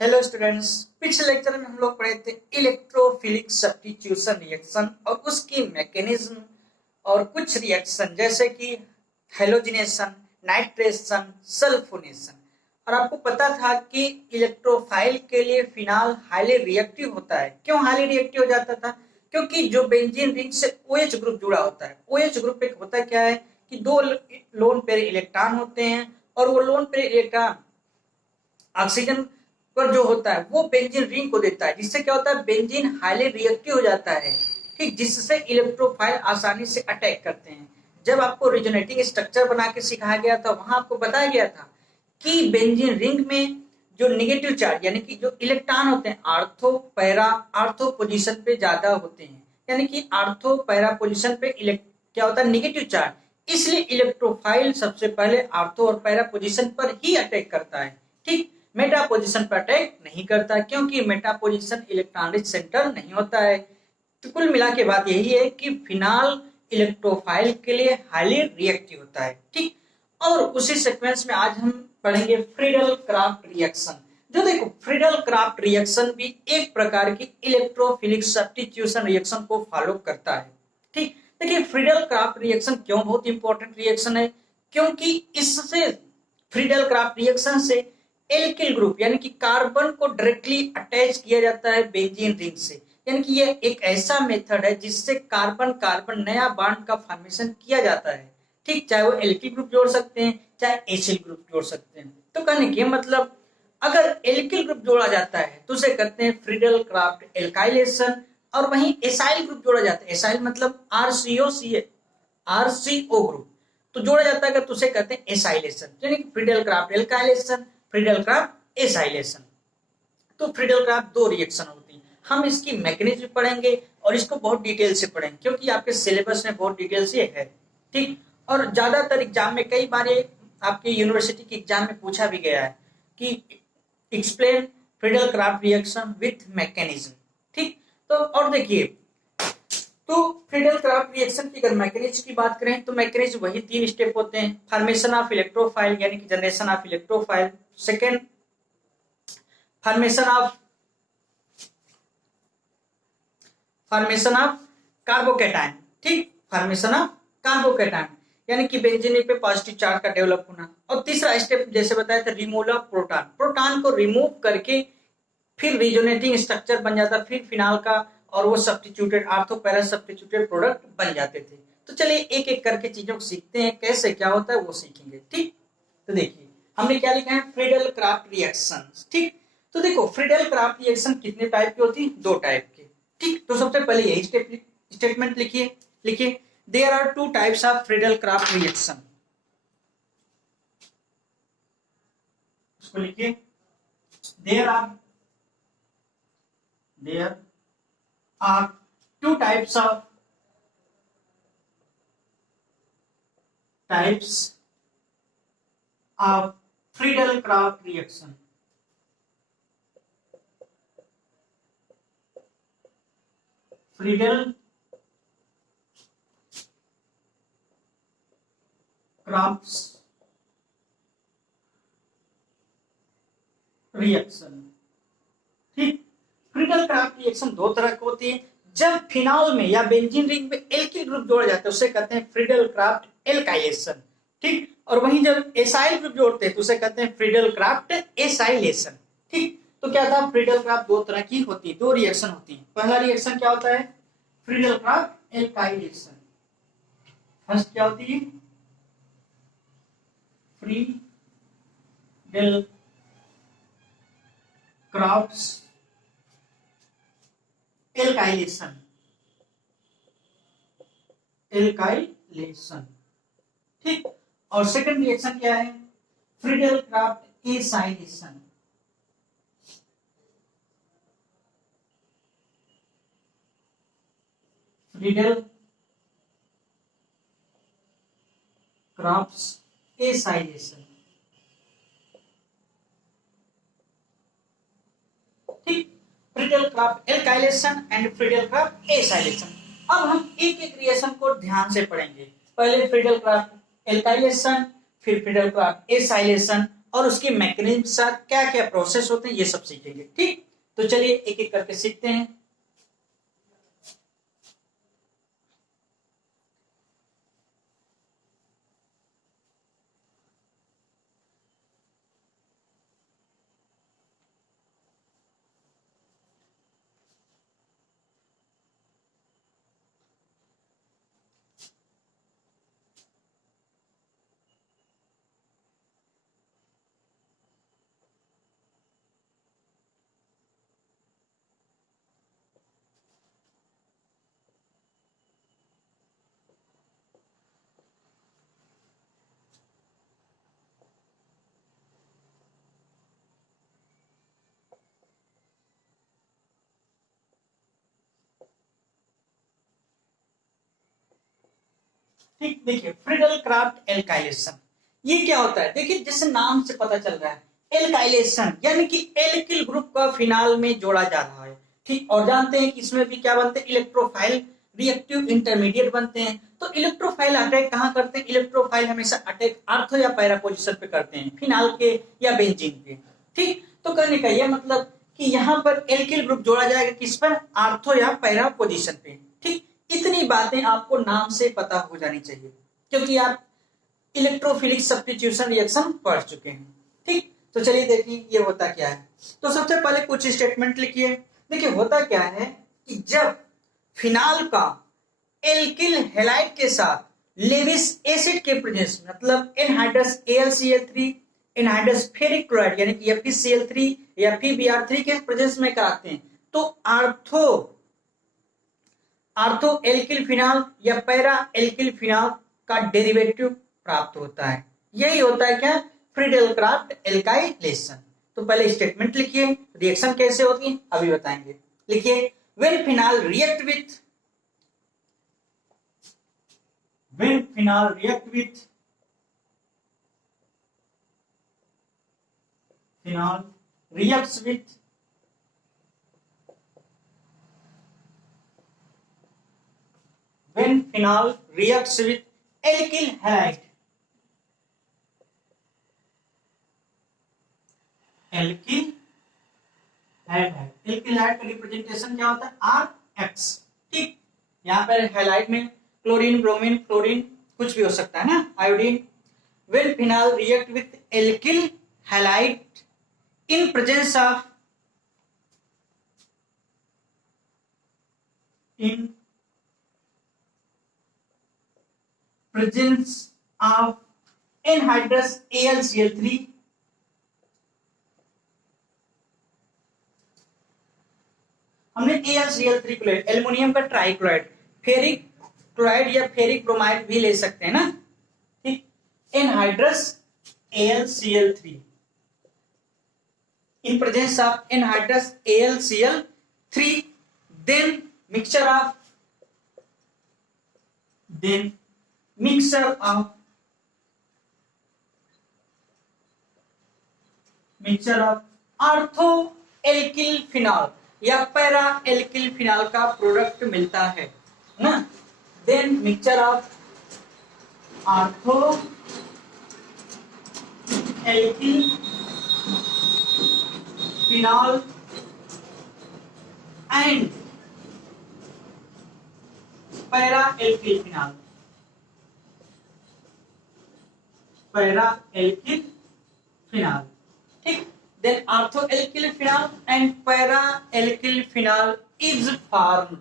Hello students, पिछले lecture में हम लोग पढ़े थे इलेक्ट्रोफिलिक सब्स्टिट्यूशन रिएक्शन और उसकी मैकेनिज्म और कुछ रिएक्शन जैसे कि हैलोजिनेशन, नाइट्रेशन, सल्फोनेशन। और आपको पता था कि इलेक्ट्रोफाइल के लिए फिनाल हाईली रिएक्टिव होता है। क्यों हाईली रिएक्टिव हो जाता था? क्योंकि जो बेंजीन रिंग से OH ग्रुप जुड़ा होता है, OH ग्रुप एक होता क्या है कि दो लोन पेयर इलेक्ट्रॉन होते हैं और वो लोन पेयर इलेक्ट्रॉन ऑक्सीजन पर जो होता है वो बेंजीन रिंग को देता है, जिससे क्या होता है बेंजीन हाईली रिएक्टिव हो जाता है, ठीक, जिससे इलेक्ट्रोफाइल आसानी से अटैक करते हैं। जब आपको रिजोनेटिंग स्ट्रक्चर बना के सिखाया गया था वहां आपको बताया गया था कि बेंजीन रिंग में जो नेगेटिव चार्ज यानी कि जो इलेक्ट्रॉन होते हैं आर्थो पैरा आर्थो पोजीशन पे ज्यादा होते हैं, यानी कि आर्थो पैरा पोजीशन पे क्या होता है नेगेटिव चार्ज, इसलिए इलेक्ट्रोफाइल सबसे पहले आर्थो और पैरा पोजीशन पर ही अटैक करता है, ठीक, मेटा पोजीशन पर अटैक नहीं करता क्योंकि Meta position electron rich centre नहीं होता है। तो कुल मिला के बात यही है कि फिनाल इलेक्ट्रोफाइल के लिए हाईली रिएक्टिव होता है, ठीक। और उसी सीक्वेंस में आज हम पढ़ेंगे फ्रीडल क्राफ्ट रिएक्शन। जो देखो फ्रीडल क्राफ्ट रिएक्शन भी एक प्रकार की इलेक्ट्रोफिलिक सब्स्टिट्यूशन रिएक्शन को फॉलो करता है, ठीक। देखिए फ्रीडल क्राफ्ट रिएक्शन क्यों बहुत इंपॉर्टेंट रिएक्शन है, क्योंकि इससे फ्रीडल क्राफ्ट रिएक्शन से एल्किल ग्रुप यानी कि कार्बन को डायरेक्टली अटैच किया जाता है बेंजीन रिंग से, यानी कि यह एक ऐसा मेथड है जिससे कार्बन कार्बन नया बॉन्ड का फॉर्मेशन किया जाता है, ठीक, चाहे वो एल्किल ग्रुप जोड़ सकते हैं चाहे एसिल ग्रुप जोड़ सकते हैं। तो कहने के मतलब अगर एल्किल ग्रुप जोड़ा जाता है तो उसे कहते हैं फ्रीडल क्राफ्ट एल्काइलेशन, और वहीं एसाइल ग्रुप जोड़ा जाता है, एसाइल मतलब RCO ग्रुप तो जोड़ा जाता है तो उसे कहते हैं एसाइलेशन, यानी कि Friedel Craft alkylation, Friedel Craft acylation. तो फ्रीडल क्राफ्ट दो रिएक्शन होती है, हम इसकी मैकेनिज्म पढ़ेंगे और इसको बहुत डिटेल से पढ़ेंगे क्योंकि आपके सिलेबस में बहुत डिटेल से है, ठीक। और ज्यादातर एग्जाम में कई बार आपके यूनिवर्सिटी के एग्जाम में पूछा भी गया है कि explain Friedel Craft reaction with mechanism, ठीक। तो और देखिए तो फ्रीडल क्राफ्ट रिएक्शन की अगर मैकेनिज्म की बात करें तो मैकेनिज्म वही 3 स्टेप होते हैं। फॉर्मेशन ऑफ इलेक्ट्रोफाइल यानी कि generation of electrophile, second formation of carbocation, ठीक, फॉर्मेशन ऑफ कार्बोकैटायन यानी कि बेंजीन पे पॉजिटिव चार्ज का डेवलप होना, और तीसरा स्टेप जैसे बताया था रिमूवल ऑफ प्रोटॉन, प्रोटॉन को रिमूव करके फिर रिजोनेटिंग स्ट्रक्चर बन जाता फिर फिनाल का, और वो substituted ortho para substituted product बन जाते थे। तो चलिए एक एक करके चीजों को सीखते हैं, कैसे क्या होता है वो सीखेंगे, ठीक। तो देखिए हमने क्या लिखा है फ्रीडल क्राफ्ट रिएक्शन, ठीक। तो देखो फ्रीडल क्राफ्ट रिएक्शन कितने टाइप की होती है? 2 टाइप की, ठीक। तो सबसे पहले यही स्टेटमेंट लिखिए there are 2 types of Friedel Craft reaction, उसको लिखिए there are 2 types of Friedel-Crafts reaction. Friedel-Crafts reaction, ठीक। फ्रीडल क्राफ्ट रिएक्शन 2 तरह की होती है। जब फिनॉल में या बेंजीन रिंग में एल्किल ग्रुप जोड़ा जाता है उसे कहते हैं फ्रीडल क्राफ्ट एल्काइलेशन, ठीक। और वहीं जब एसाइल ग्रुप जोड़ते हैं तो उसे कहते हैं फ्रीडल क्राफ्ट एसाइलेशन, ठीक। तो क्या था फ्रीडल क्राफ्ट 2 तरह की होती है, 2 रिएक्शन होती है। पहला रिएक्शन क्या होता है? Friedel Craft alkylation. फर्स्ट क्या होती है? फ्रीडल क्राफ्ट्स एल्काइलेशन, ठीक। और सेकंड रिएक्शन क्या है? Friedel Craft acylation, Friedel Crafts acylation, ठीक। Friedel Craft alkylation and Friedel Craft acylation. अब हम एक एक रिएक्शन को ध्यान से पढ़ेंगे। पहले फ्रीडल क्राफ्ट एल्काइलेशन, फिर फ्रीडल क्राफ्ट एसाइलेशन, और उसके मैकेनिज्म के साथ क्या क्या प्रोसेस होते हैं ये सब सीखेंगे। ठीक, तो चलिए एक एक करके सीखते हैं। ठीक, देखिए फ्रीडल क्राफ्ट एल्काइलेशन ये क्या होता है? देखिए जैसे नाम से पता चल रहा है एल्काइलेशन यानी कि एल्किल ग्रुप का फिनाल में जोड़ा जा रहा है। ठीक, और जानते हैं कि इसमें भी क्या बनते हैं? इलेक्ट्रोफाइल रिएक्टिव इंटरमीडिएट बनते हैं। तो इलेक्ट्रोफाइल अटैक कहाँ करते हैं? इलेक्ट्रोफाइल हमेशा अटैक आर्थो या पैरा पोजिशन पे करते हैं, फिनाल के या बेंजीन पे। ठीक, तो कहने का यह मतलब कि यहाँ पर एल्किल ग्रुप जोड़ा जाएगा किस पर? आर्थो या पैरा पोजिशन पे। ठीक, इतनी बातें आपको नाम से पता हो जानी चाहिए क्योंकि आप इलेक्ट्रोफिलिक सब्स्टिट्यूशन रिएक्शन पढ़ चुके हैं। ठीक, तो चलिए देखिए ये होता क्या है। तो सबसे पहले कुछ स्टेटमेंट लिखिए। देखिए होता क्या है कि जब फिनाल का एल्किल हैलाइड के साथ लेविस एसिड के प्रेजेंस मतलब anhydrous AlCl3 anhydrous ferric chloride यानी कि FeCl3 या FeBr3 के प्रेजेंस में कराते हैं तो आर्थो एल्किल फिनाल या पैरा एल्किल फिनाल का डेरिवेटिव प्राप्त होता है। यही होता है क्या? Friedel Craft alkylation. तो पहले स्टेटमेंट लिखिए, रिएक्शन कैसे होती है अभी बताएंगे। लिखिए when phenol react with phenol reacts with when phenol reacts with alkyl halide alkyl halide का रिप्रेजेंटेशन क्या होता है? RX। ठीक, यहाँ पर हैलाइड में क्लोरीन ब्रोमीन क्लोरीन कुछ भी हो सकता है ना, iodine. When phenol react with alkyl halide in presence of anhydrous AlCl3 हमने AlCl3 क्लोराइड एल्युमिनियम का ट्राइक्लोराइड फेरिक क्लोराइड या फेरिक ब्रोमाइड भी ले सकते हैं ना। ठीक, anhydrous AlCl3 in presence of anhydrous AlCl3 then mixture of ortho alkyl phenol या पैरा एल्किल फिनाल का प्रोडक्ट मिलता है ना। Then mixture of ortho alkyl phenol and para alkyl phenol. ठीक, then ortho alkyl phenol and para alkyl phenol is formed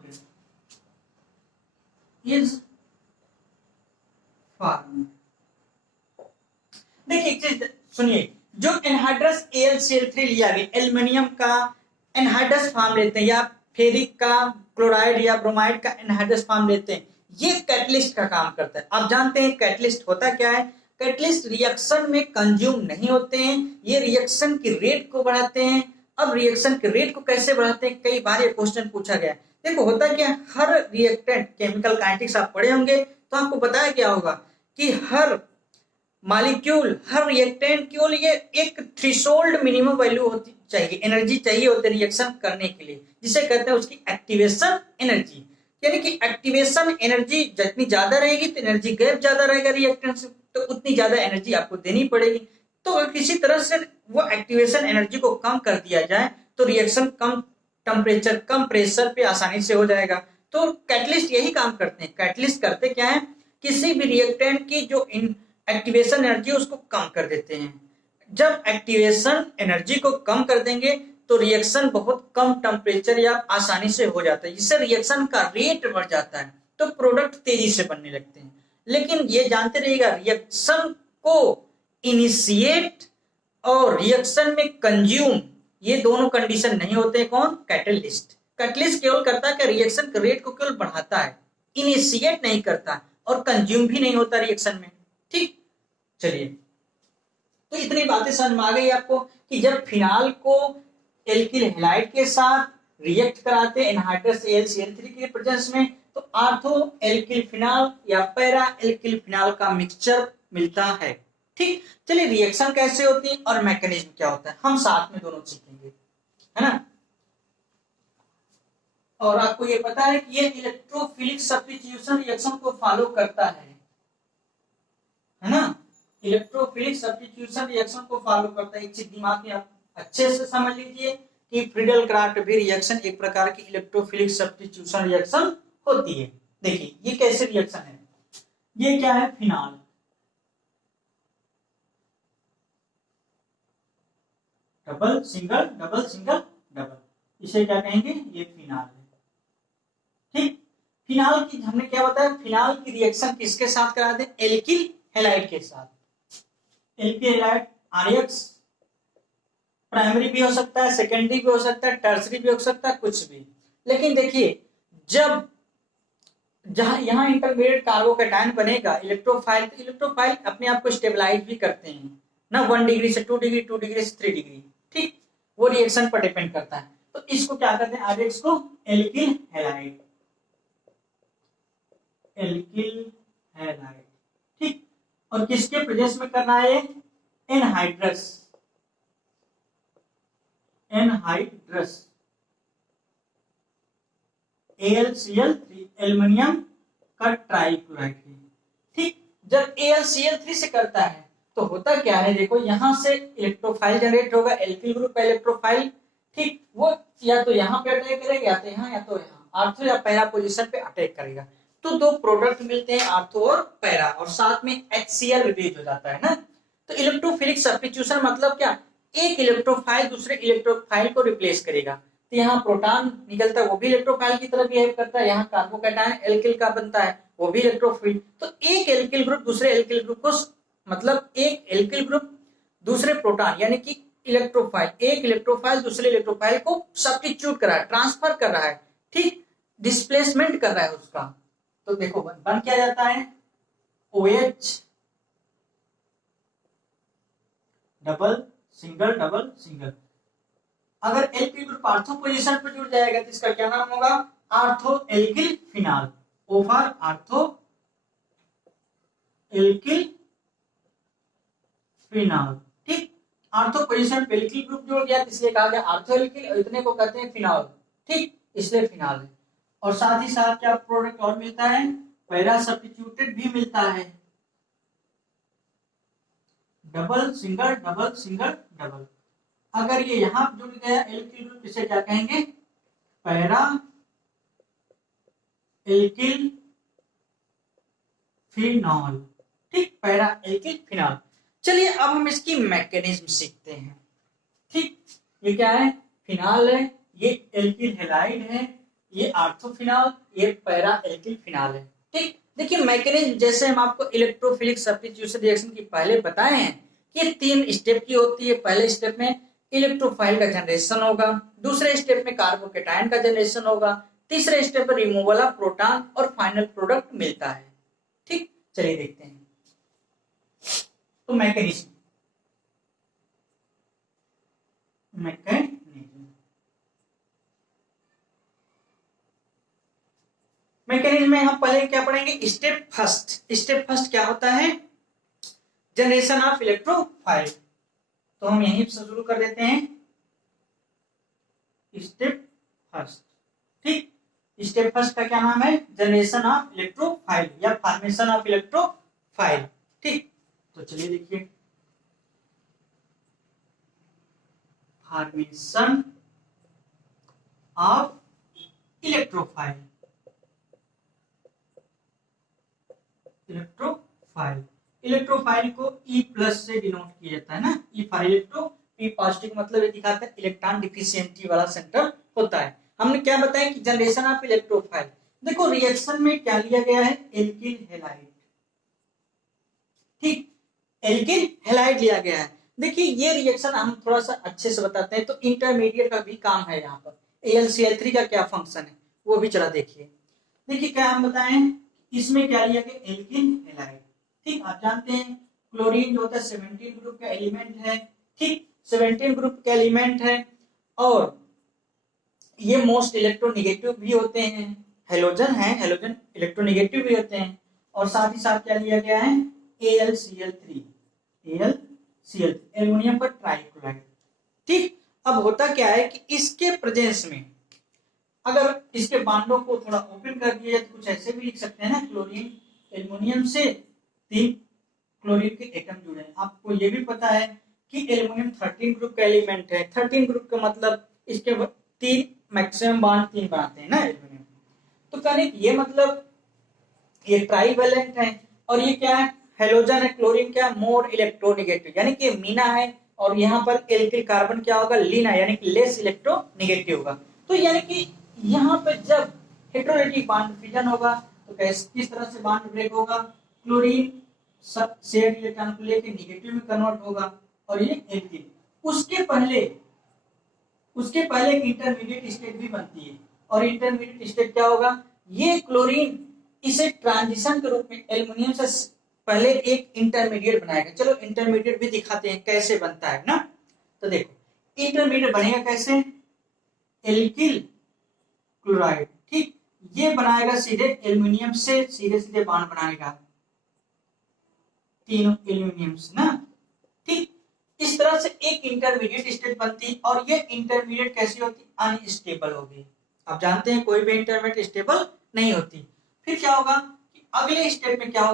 देखिए एक चीज सुनिए, जो एनहाइड्रस AlCl3 लिया गया एल्युमिनियम का एनहाइड्रस फॉर्म लेते हैं या फेरिक का क्लोराइड या ब्रोमाइड का एनहाइड्रस फॉर्म लेते हैं, ये कैटलिस्ट का काम करता है। आप जानते हैं कैटलिस्ट होता क्या है? कैटलिस्ट रिएक्शन में कंज्यूम नहीं होते हैं, ये रिएक्शन की रेट को बढ़ाते हैं। अब रिएक्शन के रेट को कैसे बढ़ाते हैं, कई बार ये क्वेश्चन पूछा गया। देखो होता क्या, हर रिएक्टेंट केमिकल काइनेटिक्स आप पढ़े होंगे तो आपको बताया क्या होगा कि हर मॉलिक्यूल हर रिएक्टेंट केवल ये एक थ्रेशोल्ड मिनिमम वैल्यू होती चाहिए, एनर्जी चाहिए होती है रिएक्शन करने के लिए, जिसे कहते हैं उसकी एक्टिवेशन एनर्जी। यानी कि एक्टिवेशन एनर्जी जितनी ज्यादा रहेगी तो एनर्जी गैप ज्यादा रहेगा रिएक्टेंट से, तो उतनी ज्यादा एनर्जी आपको देनी पड़ेगी। तो अगर किसी तरह से वो एक्टिवेशन एनर्जी को कम कर दिया जाए तो रिएक्शन कम टेम्परेचर, कम प्रेशर पे आसानी से हो जाएगा। तो कैटलिस्ट यही काम करते हैं। कैटलिस्ट करते क्या है, किसी भी रिएक्टेंट की जो एक्टिवेशन एनर्जी उसको कम कर देते हैं। जब एक्टिवेशन एनर्जी को कम कर देंगे तो रिएक्शन बहुत कम टेम्परेचर या आसानी से हो जाता है, जिससे रिएक्शन का रेट बढ़ जाता है, तो प्रोडक्ट तेजी से बनने लगते हैं। लेकिन ये जानते रहिएगा, रिएक्शन को इनिशिएट और रिएक्शन में कंज्यूम, ये दोनों कंडीशन नहीं होते। कौन? कैटलिस्ट। कैटलिस्ट केवल करता है कि रिएक्शन के रेट को केवल बढ़ाता है, इनिशिएट नहीं करता और कंज्यूम भी नहीं होता रिएक्शन में। ठीक, चलिए, तो इतनी बातें समझ में आ गई आपको कि जब फिनाल को एल्किल हैलाइड के साथ रिएक्ट कराते हैं एनहाइड्रस AlCl3 के प्रेजेंस में, तो आर्थो एल्किल फिनाल या पैरा एल्किल फिनाल का मिक्सचर मिलता है। ठीक, चलिए, रिएक्शन कैसे होती है और मैकेनिज्म क्या होता है हम साथ में दोनों सीखेंगे, है ना। और आपको ये पता है कि ये इलेक्ट्रोफिलिक सब्स्टिट्यूशन रिएक्शन को फॉलो करता है ना। इलेक्ट्रोफिलिक सब्स्टिट्यूशन रिएक्शन को फॉलो करता है। एक चीज दिमाग में आप अच्छे से समझ लीजिए कि फ्रीडल क्राफ्ट भी रिएक्शन एक प्रकार की इलेक्ट्रोफिलिक सब्स्टिट्यूशन रिएक्शन होती है। देखिए ये कैसे रिएक्शन है, ये क्या है, phenol, double single double single double, इसे क्या कहेंगे, ये फिनाल है। ठीक, फिनाल की हमने क्या बताया, फिनाल की रिएक्शन किसके साथ कराते हैं, एल्किल हैलाइड के साथ। एल्किल हैलाइड RX प्राइमरी भी हो सकता है, सेकेंडरी भी हो सकता है, टर्सरी भी हो सकता है, कुछ भी। लेकिन देखिए जब जहां यहां इंटरमीडिएट कार्बोकैटायन बनेगा, इलेक्ट्रोफाइल, तो इलेक्ट्रोफाइल अपने आप को स्टेबलाइज भी करते हैं ना, 1 डिग्री से 2 डिग्री, 2 डिग्री से 3 डिग्री। ठीक, वो रिएक्शन पर डिपेंड करता है। तो इसको क्या करते हैं, RX को एल्किल हैलाइड, एल्किल हैलाइड। ठीक, और किसके प्रेजेंस में करना है, एनहाइड्रस, एनहाइड्रस AlCl3, एल्युमिनियम का ट्राइक्लोराइड। ठीक, जब AlCl3 से करता है तो होता क्या है, देखो यहां से इलेक्ट्रोफाइल जनरेट होगा, एल्किल ग्रुप का इलेक्ट्रोफाइल। ठीक, वो या तो यहाँ पे अटैक करेगा, या तो यहाँ, या तो यहाँ, आर्थो या पैरा पोजीशन पे अटैक करेगा। तो दो प्रोडक्ट मिलते हैं, आर्थो और पैरा, और साथ में HCl रिलीज हो जाता है ना। तो इलेक्ट्रोफिलिक सब्स्टिट्यूशन मतलब क्या, एक इलेक्ट्रोफाइल दूसरे इलेक्ट्रोफाइल को रिप्लेस करेगा। तो यहाँ प्रोटॉन निकलता है, वो भी इलेक्ट्रोफाइल की तरह बिहेव करता है, यहाँ कार्बोकैटायन एल्किल का बनता है, वो भी इलेक्ट्रोफिल। तो एक एल्किल ग्रुप दूसरे एल्किल ग्रुप को, मतलब एक एल्किल ग्रुप दूसरे प्रोटॉन यानी कि इलेक्ट्रोफाइल, एक इलेक्ट्रोफाइल दूसरे इलेक्ट्रोफाइल को सब्स्टिट्यूट कर रहा है, ट्रांसफर कर रहा है। ठीक, डिस्प्लेसमेंट कर रहा है उसका। तो देखो बन क्या जाता है, OH double single double single. अगर एल्किल ग्रुप आर्थो पोजीशन पर जुड़ जाएगा तो इसका क्या नाम होगा, ortho alkyl phenol, O for ortho alkyl phenol. ठीक, आर्थो पोजीशन पे एल्किल ग्रुप जुड़ गया इसलिए कहा गया आर्थो एल्किल, और इतने को कहते हैं फिनाल। ठीक, इसलिए फिनाल है। और साथ ही साथ क्या प्रोडक्ट और मिलता है, पैरा सब्स्टिट्यूटेड भी मिलता है, double single double single double. अगर ये यहां जुड़ गया एल्किल ग्रुप, इसे क्या कहेंगे, पैरा एल्किल फिनॉल। ठीक, पैरा एल्किल फिनॉल। चलिए अब हम इसकी मैकेनिज्म सीखते हैं। ठीक, ये क्या है, फिनाल है, ये एल्किल हैलाइड है, ये आर्थोफिनाल, ये पैरा एल्किल फिनाल है। ठीक, देखिए मैकेनिज्म जैसे हम आपको इलेक्ट्रोफिलिक सब्स्टिट्यूशन रिएक्शन की पहले बताए हैं कि ये 3 स्टेप की होती है। पहले स्टेप में इलेक्ट्रोफाइल का जनरेशन होगा, दूसरे स्टेप में कार्बोकैटायन का जनरेशन होगा, तीसरे स्टेप पर रिमूवल ऑफ प्रोटॉन और फाइनल प्रोडक्ट मिलता है। ठीक, चलिए देखते हैं। तो मैकेनिज्म मैकेनिज्म में हम पहले क्या पढ़ेंगे, स्टेप फर्स्ट। स्टेप फर्स्ट क्या होता है, जनरेशन ऑफ इलेक्ट्रोफाइल। तो हम यहीं से शुरू कर देते हैं, स्टेप फर्स्ट। ठीक, स्टेप फर्स्ट का क्या नाम है, जनरेशन ऑफ इलेक्ट्रोफाइल या फॉर्मेशन ऑफ इलेक्ट्रोफाइल। ठीक, तो चलिए देखिए, फॉर्मेशन ऑफ इलेक्ट्रोफाइल। इलेक्ट्रोफाइल को E प्लस से डिनोट किया जाता है ना, E for electro, P positive, मतलब ये दिखाता है इलेक्ट्रॉन डिफिशियंटी वाला सेंटर होता है। हमने क्या बताया कि जनरेशन ऑफ इलेक्ट्रोफाइल, देखो रिएक्शन में क्या लिया गया है, एल्किल हेलाइड, ठीक, एल्किल हेलाइड लिया गया है। देखिए ये रिएक्शन हम थोड़ा सा अच्छे से बताते हैं, तो इंटरमीडिएट का भी काम है यहाँ पर। AlCl3 का क्या फंक्शन है वो भी चला देखिए। देखिए क्या हम बताएं, इसमें क्या लिया गया, एल्किल हेलाइड, ठीक, आप जानते हैं क्लोरीन जो होता है 17 ग्रुप का एलिमेंट है, ठीक, 17 ग्रुप का एलिमेंट है, और ये मोस्ट इलेक्ट्रोनेगेटिव भी होते हैं, हेलोजन है, हेलोजन इलेक्ट्रोनेगेटिव भी होते हैं, और साथ ही साथ क्या लिया गया है, AlCl3, एल्युमिनियम का ट्राइक्लोराइड, ठीक। अब होता क्या है कि इसके प्रेजेंस में अगर इसके बांडों को थोड़ा ओपन कर दिया जाए तो कुछ ऐसे भी लिख सकते हैं ना, क्लोरीन एल्युमिनियम से 3 क्लोरीन के एटम जुड़े हैं। आपको ये भी पता है कि एल्युमिनियम 13 ग्रुप का एलिमेंट है, 13 ग्रुप का मतलब इसके 3 मैक्सिमम बॉन्ड 3 बनाते हैं ना एल्युमिनियम, तो कहने ये मतलब ये ट्राइवेलेंट है, और ये क्या है, हेलोजन है, क्लोरीन क्या, मोर इलेक्ट्रोनेगेटिव, यानी कि मीना है, और यहाँ पर एल्किल कार्बन क्या होगा, लीना, यानी कि लेस इलेक्ट्रोनेगेटिव होगा। तो यानी कि यहाँ पे जब हेटेरोनेगेटिव बॉन्ड फिजन होगा तो किस तरह से बॉन्ड ब्रेक होगा, क्लोरीन शेयर्ड इलेक्ट्रॉन को लेके नेगेटिव में कन्वर्ट होगा, और ये एल्किल, उसके पहले एक इंटरमीडिएट स्टेट भी बनती है, और इंटरमीडिएट स्टेट क्या होगा, ये क्लोरीन इसे ट्रांजिशन के रूप में एल्युमिनियम से पहले एक इंटरमीडिएट बनाएगा। चलो इंटरमीडिएट भी दिखाते हैं कैसे बनता है ना, तो देखो इंटरमीडिएट बनेगा कैसे, एल्किल क्लोराइड, ठीक, ये बनाएगा सीधे एल्युमिनियम से सीधे सीधे बॉन्ड बनाएगा, तीनों एल्युमिनियम से ना, ठीक। इस तरह से एक इंटरमीडिएट स्टेट बनती, और ये इंटरमीडिएट कैसी होती, अनस्टेबल होगी। आप जानते हैं कोई भी इंटरमीडिएट स्टेबल नहीं होती। फिर क्या होगा कि अगले स्टेप में क्या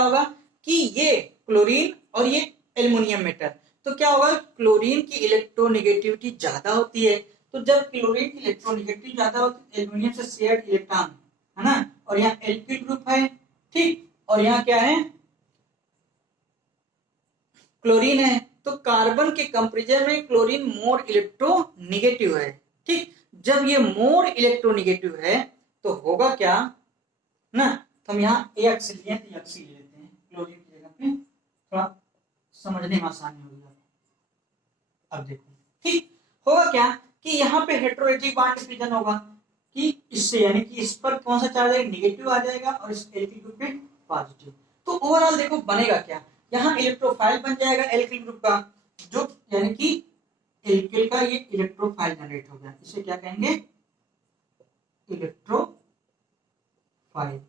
होगा, कि ये क्लोरीन और ये एल्युमिनियम मेटल, तो क्या होगा, क्लोरीन की इलेक्ट्रोनेगेटिविटी ज्यादा होती है, तो जब क्लोरीन की इलेक्ट्रोनेगेटिविटी ज्यादा होती है, एल्युमिनियम से शेयर्ड इलेक्ट्रॉन है ना, और यहाँ एल्किल ग्रुप है, ठीक, और यहाँ क्या है, क्लोरीन है, तो कार्बन के कंपैरिजन में क्लोरीन मोर इलेक्ट्रोनेगेटिव है, ठीक। जब ये मोर इलेक्ट्रोनेगेटिव है तो होगा क्या ना, तो हम यहाँ AX लिए तो XC ले लेते हैं क्लोरीन की जगह पे, थोड़ा समझने में आसानी होगी। अब देखो ठीक होगा क्या कि यहाँ पे हेटेरोनेगेटिव बॉन्ड डिफिजन होगा, कि इससे यानी कि इस पर कौन सा चार्ज आएगा, नेगेटिव आ जाएगा, और इस एल्किल ग्रुप पे पॉजिटिव, तो ओवरऑल देखो बनेगा क्या, यहाँ इलेक्ट्रोफाइल बन जाएगा एल्किल ग्रुप का, जो यानी कि एल्किल का ये इलेक्ट्रोफाइल जनरेट हो गया, इसे क्या कहेंगे, इलेक्ट्रोफाइल,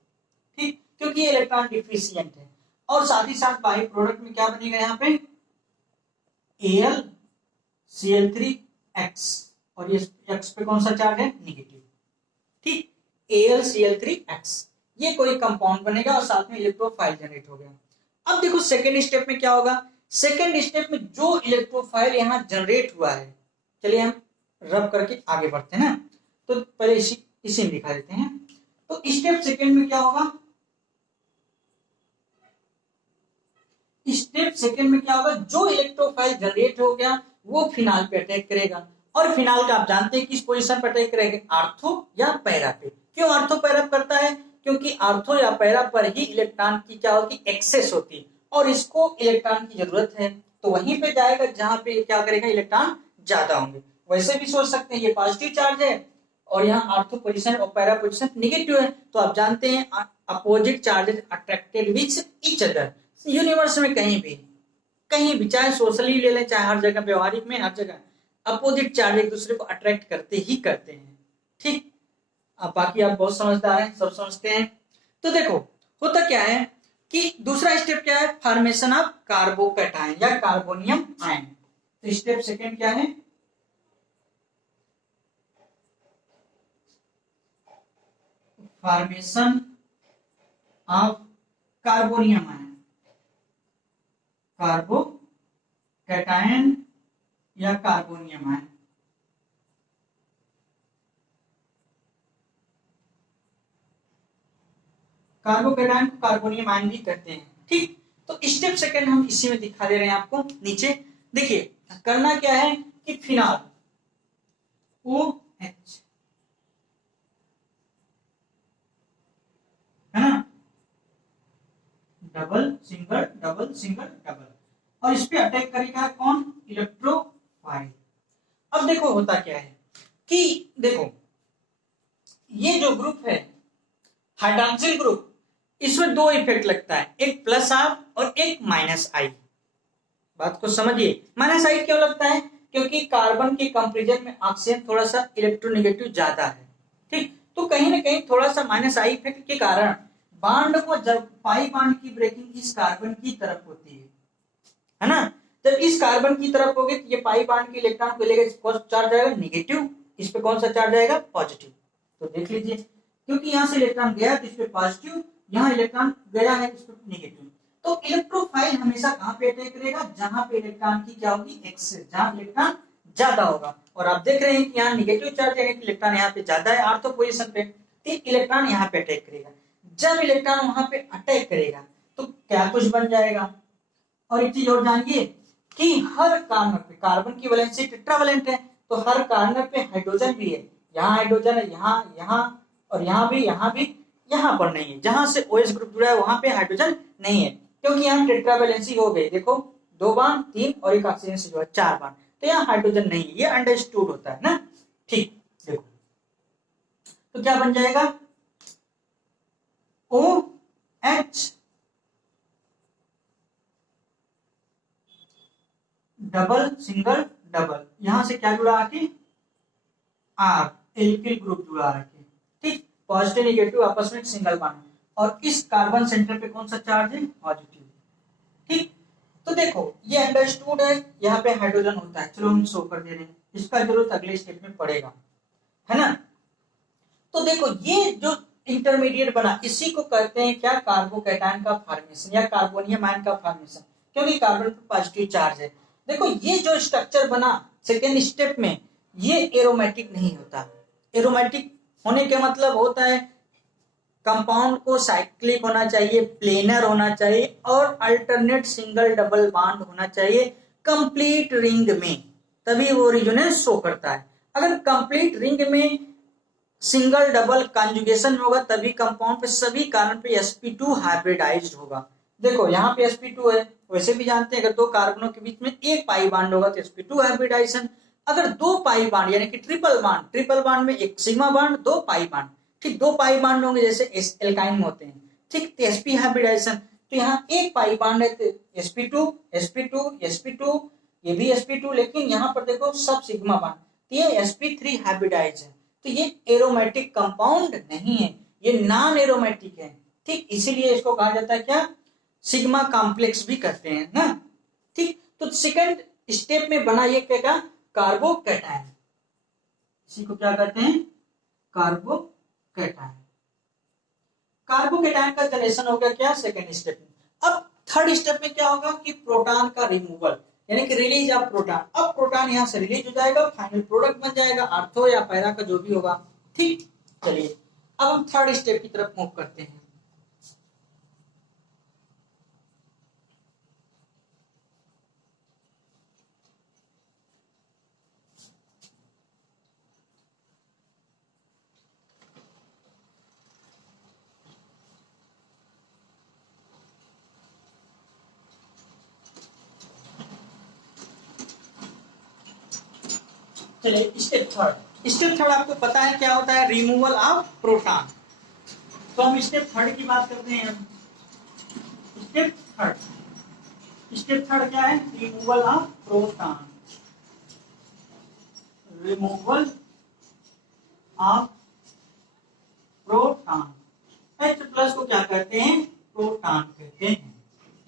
ठीक, क्योंकि ये इलेक्ट्रॉन डिफिशियंट है। और साथ ही साथ बाई प्रोडक्ट में क्या बनेगा, यहाँ पे AlCl3X, और ये X पे कौन सा चार्ज है, नेगेटिव, ठीक, AlCl3X, ये कोई कंपाउंड बनेगा और साथ में इलेक्ट्रोफाइल जनरेट हो गया। अब देखो सेकेंड स्टेप में क्या होगा, सेकेंड स्टेप में जो इलेक्ट्रोफाइल यहाँ जनरेट हुआ है, चलिए हम रब करके आगे बढ़ते हैं ना, तो पहले इसी में दिखा देते हैं। तो स्टेप सेकेंड में क्या होगा, स्टेप सेकेंड में क्या होगा, जो इलेक्ट्रोफाइल जनरेट हो गया वो फिनाल पे अटैक करेगा, और फिनाल का आप जानते हैं किस पोजीशन पर अटैक करेगा, आर्थो या पैरा पे। क्यों आर्थो पैरा करता है, क्योंकि आर्थो या पैरा पर ही इलेक्ट्रॉन की क्या होती, एक्सेस होती, और इसको इलेक्ट्रॉन की जरूरत है, तो वहीं पे जाएगा जहां पे क्या करेगा, इलेक्ट्रॉन ज्यादा होंगे। वैसे भी सोच सकते हैं ये पॉजिटिव चार्ज है और यहाँ आर्थो पोजीशन और पैरा पोजीशन नेगेटिव है, तो आप जानते हैं opposite charges attracted with each other, universe में कहीं भी चाहे सोशली ले लें चाहे हर जगह व्यवहारिक में, हर जगह अपोजिट चार्ज एक दूसरे को अट्रैक्ट करते ही करते हैं, ठीक। अब बाकी आप बहुत समझदार हैं, सब समझते हैं। तो देखो होता क्या है कि दूसरा स्टेप क्या है, फॉर्मेशन ऑफ कार्बोकैटायन या कार्बोनियम आयन। तो स्टेप सेकेंड क्या है, formation of carbonium ion, carbonium cation या कार्बोनियम आयन। कार्बोकैटायन को कार्बोनियम आयन भी कहते हैं। ठीक, तो स्टेप सेकंड हम इसी में दिखा दे रहे हैं आपको। नीचे देखिए करना क्या है कि फिनाल OH है ना, double single double single double, और इस पे अटैक करेगा कौन, इलेक्ट्रोफाइल। अब देखो होता क्या है कि देखो ये जो ग्रुप है हाइड्रोक्सिल ग्रुप, इसमें दो इफेक्ट लगता है, एक प्लस आर और एक माइनस आई। बात को समझिए, माइनस आई क्यों लगता है, क्योंकि कार्बन के कंपैरिजन में ऑक्सीजन थोड़ा सा इलेक्ट्रोनेगेटिव ज्यादा है। ठीक, तो कहीं ना कहीं थोड़ा सा माइनस आई इफेक्ट के कारण बांड को, जब पाई बांड की ब्रेकिंग इस कार्बन की तरफ होती है ना, जब इस कार्बन की तरफ होगी तो ये पाई बांड के इलेक्ट्रॉन को लेकर कौन सा चार्ज आएगा, नेगेटिव, इस पे कौन सा चार्ज आएगा, पॉजिटिव। तो देख लीजिए, क्योंकि यहां से इलेक्ट्रॉन गया तो इस पे पॉजिटिव, यहाँ इलेक्ट्रॉन गया है इस पे नेगेटिव। तो इलेक्ट्रोफाइल हमेशा कहां पे अटैक करेगा, जहां पे इलेक्ट्रॉन की क्या होगी, एक्सेस, जहां इलेक्ट्रॉन ज्यादा होगा। और आप देख रहे हैं कि यहाँ निगेटिव चार्ज यानी कि इलेक्ट्रॉन यहाँ पे ज्यादा है ऑर्थो पोजीशन पे, तो इलेक्ट्रॉन यहाँ पे अटैक करेगा। जब इलेक्ट्रॉन वहां पे अटैक करेगा तो क्या कुछ बन जाएगा। और एक चीज और जानिए कि हर कार्बन पे, कार्बन की वैलेंसी टेट्रावैलेंट है, तो हर कार्बन पे हाइड्रोजन भी है, यहाँ हाइड्रोजन है, यहाँ और यहाँ भी, यहाँ पर नहीं है। जहां से OH ग्रुप जुड़ा है वहां पे हाइड्रोजन नहीं है, क्योंकि यहाँ टेट्रावैलेंसी हो गई। देखो 2 बांड 3 और एक ऑक्सीजन से जुड़ा 4 बांड, तो यहाँ हाइड्रोजन नहीं है, ये अंडरस्टूड होता है ना। ठीक, देखो तो क्या बन जाएगा, OH डबल सिंगल डबल, यहां से क्या जुड़ा आके R, एल्किल ग्रुप जुड़ा आके। ठीक, पॉजिटिव नेगेटिव आपस में सिंगल बॉन्ड, और इस कार्बन सेंटर पे कौन सा चार्ज है, पॉजिटिव। ठीक, तो देखो ये अंडरस्टूड है, यहाँ पे हाइड्रोजन होता है, चलो हम शो कर दे रहे हैं, इसका जरूरत अगले स्टेप में पड़ेगा, है ना। तो देखो ये जो इंटरमीडिएट बना, इसी को कहते हैं क्या, कार्बोकैटायन का फॉर्मेशन या कार्बोनियम आयन का फॉर्मेशन, क्योंकि कार्बन पर पॉजिटिव चार्ज है। देखो ये जो स्ट्रक्चर बना सेकेंड स्टेप में, ये एरोमेटिक नहीं होता। एरोमेटिक होने के मतलब होता है कंपाउंड को साइक्लिक होना चाहिए, प्लेनर होना चाहिए, और अल्टरनेट सिंगल डबल बॉन्ड होना चाहिए कंप्लीट रिंग में, तभी वो रेजोनेंस शो करता है। अगर कंप्लीट रिंग में सिंगल डबल कॉन्जुगेशन होगा तभी कंपाउंड पे सभी कार्बन पे sp2 हाइब्रिडाइज्ड होगा। देखो यहाँ पे sp2 है, वैसे भी जानते हैं अगर दो कार्बनों के बीच में एक पाई बांड होगा तो sp2 हाइब्रिडाइजेशन। अगर दो पाई बांड यानी कि ट्रिपल बांड में एक सिग्मा बांड, दो पाई बांड, ठीक, दो पाई बांड होंगे जैसे एल्काइन में होते हैं, ठीक, तो sp हाइब्रिडाइजेशन। तो यहाँ एक पाई बांड है तो sp2, ये भी sp2, लेकिन यहाँ पर देखो सब सिग्मा बांड, तो ये sp3 हाइब्रिडाइज है। तो ये एरोमेटिक कंपाउंड नहीं है, ये नॉन एरोमेटिक है। ठीक, इसीलिए इसको कहा जाता है क्या, सिग्मा कॉम्प्लेक्स भी कहते हैं ना। ठीक, तो सेकंड स्टेप में बना ये क्या, कार्बोकैटायन, इसी को क्या कहते हैं, कार्बोकैटायन। कार्बोकैटायन का जनरेशन हो गया क्या, सेकंड स्टेप में। अब थर्ड स्टेप में क्या होगा कि प्रोटॉन का रिमूवल यानी कि रिलीज ऑफ प्रोटॉन। अब प्रोटॉन यहां से रिलीज हो जाएगा, फाइनल प्रोडक्ट बन जाएगा आर्थो या पैरा का जो भी होगा। ठीक, चलिए अब हम थर्ड स्टेप की तरफ मूव करते हैं। चलिए स्टेप थर्ड आपको पता है क्या होता है, रिमूवल ऑफ प्रोटॉन। तो हम स्टेप थर्ड की बात करते हैं। स्टेप थर्ड क्या है, removal of proton. Removal of proton, H plus को क्या कहते हैं, प्रोटॉन कहते हैं।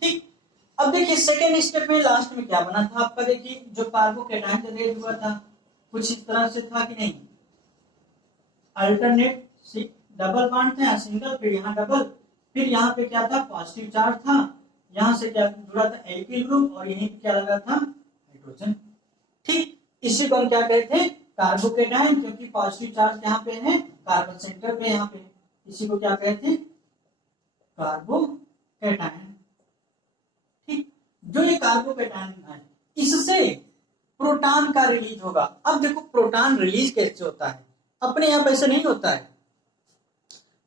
ठीक, अब देखिए सेकेंड स्टेप में लास्ट में क्या बना था आपका, देखिए जो कार्बोकैटायन जनरेट हुआ था कुछ इस तरह से था कि नहीं, अल्टरनेट डबल बॉन्ड था, सिंगल, फिर यहाँ डबल, फिर यहाँ पे क्या था, पॉजिटिव चार्ज था, यहाँ से क्या जुड़ा था एल्किल ग्रुप, और यहीं पे क्या लगा था हाइड्रोजन। ठीक, इसी को हम क्या कहते हैं, कार्बोकेटायन, क्योंकि पॉजिटिव चार्ज यहाँ पे है कार्बन सेंटर पे यहाँ पे, इसी को क्या कहते हैं, कार्बोकेटायन। ठीक, जो ये कार्बोकेटायन है इससे प्रोटॉन का रिलीज होगा। अब देखो प्रोटॉन रिलीज कैसे होता है, अपने आप ऐसे नहीं होता है।